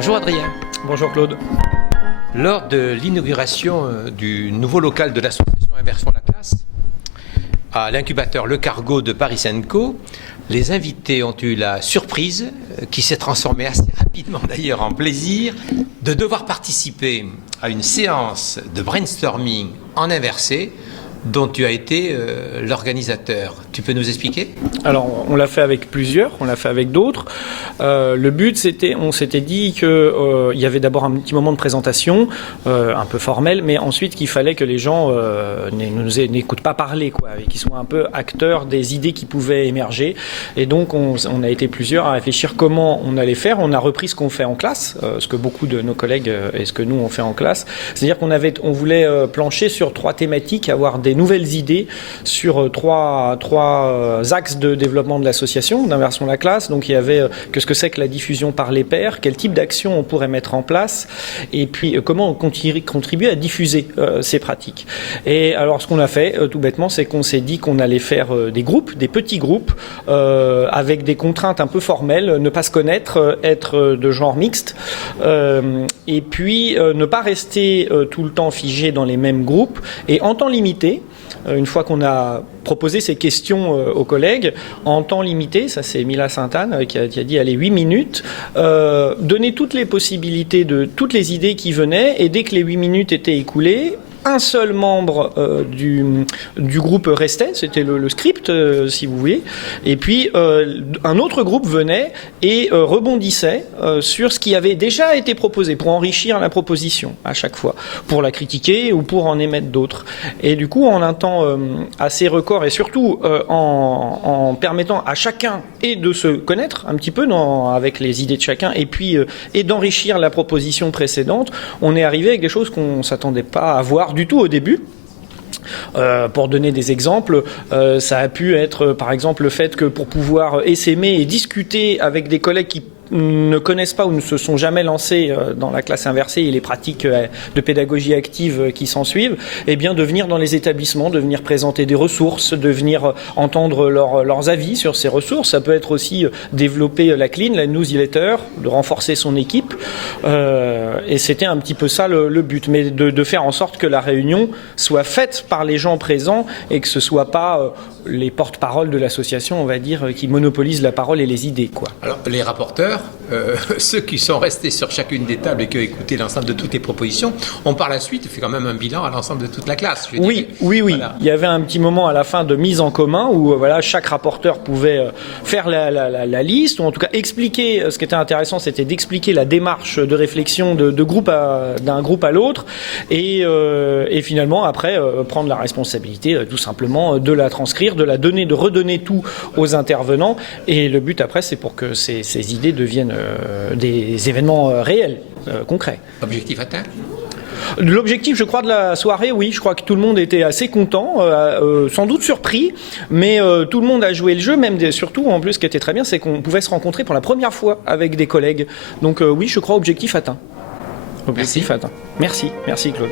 Bonjour Adrien. Bonjour Claude. Lors de l'inauguration du nouveau local de l'association Inversion la classe, à l'incubateur Le Cargo de Paris Co, les invités ont eu la surprise, qui s'est transformée assez rapidement d'ailleurs en plaisir, de devoir participer à une séance de brainstorming en inversé dont tu as été l'organisateur. Tu peux nous expliquer ? Alors, on l'a fait avec plusieurs, on l'a fait avec d'autres. Le but, on s'était dit qu'il y avait d'abord un petit moment de présentation, un peu formel, mais ensuite qu'il fallait que les gens n'écoutent pas parler, quoi, et qu'ils soient un peu acteurs des idées qui pouvaient émerger. Et donc, on a été plusieurs à réfléchir comment on allait faire. On a repris ce qu'on fait en classe, ce que beaucoup de nos collègues et ce que nous, on fait en classe. C'est-à-dire qu'on voulait plancher sur 3 thématiques, avoir des nouvelles idées sur trois axes de développement de l'association, d'Inversion la classe. Donc il y avait ce que c'est que la diffusion par les pairs, quel type d'action on pourrait mettre en place, et puis comment on contribuer à diffuser ces pratiques. Et alors ce qu'on a fait tout bêtement, c'est qu'on s'est dit qu'on allait faire des groupes, des petits groupes, avec des contraintes un peu formelles, ne pas se connaître, être de genre mixte, et puis ne pas rester tout le temps figé dans les mêmes groupes, et en temps limité. Une fois qu'on a proposé ces questions aux collègues, en temps limité, ça c'est Mila Sainte-Anne qui a dit allez 8 minutes, donner toutes les possibilités de toutes les idées qui venaient, et dès que les 8 minutes étaient écoulées, un seul membre du groupe restait, c'était le script si vous voulez, et puis un autre groupe venait et rebondissait sur ce qui avait déjà été proposé pour enrichir la proposition à chaque fois, pour la critiquer ou pour en émettre d'autres. Et du coup, en un temps assez record, et surtout en permettant à chacun et de se connaître un petit peu avec les idées de chacun, et puis et d'enrichir la proposition précédente, on est arrivé avec des choses qu'on ne s'attendait pas à voir du tout au début. Pour donner des exemples, ça a pu être par exemple le fait que pour pouvoir essaimer et discuter avec des collègues qui ne connaissent pas ou ne se sont jamais lancés dans la classe inversée et les pratiques de pédagogie active qui s'en suivent, eh bien de venir dans les établissements, de venir présenter des ressources, de venir entendre leurs avis sur ces ressources. Ça peut être aussi développer la clean, la newsletter, de renforcer son équipe. Et c'était un petit peu ça le but, mais de faire en sorte que la réunion soit faite par les gens présents et que ce soit pas les porte-parole de l'association, on va dire, qui monopolisent la parole et les idées, quoi. Alors, les rapporteurs, ceux qui sont restés sur chacune des tables et qui ont écouté l'ensemble de toutes les propositions, ont par la suite fait quand même un bilan à l'ensemble de toute la classe. Oui. Voilà. Il y avait un petit moment à la fin de mise en commun où chaque rapporteur pouvait faire la liste, ou en tout cas expliquer. Ce qui était intéressant, c'était d'expliquer la démarche de réflexion d'un groupe à l'autre, et finalement après prendre la responsabilité tout simplement de la transcrire, de la donner, de redonner tout aux intervenants. Et le but après, c'est pour que ces idées deviennent des événements réels, concrets. Objectif atteint ? L'objectif, je crois, de la soirée, oui, je crois que tout le monde était assez content, sans doute surpris, mais tout le monde a joué le jeu, surtout, en plus, ce qui était très bien, c'est qu'on pouvait se rencontrer pour la première fois avec des collègues. Donc oui, je crois, objectif atteint. Objectif atteint. Merci Claude.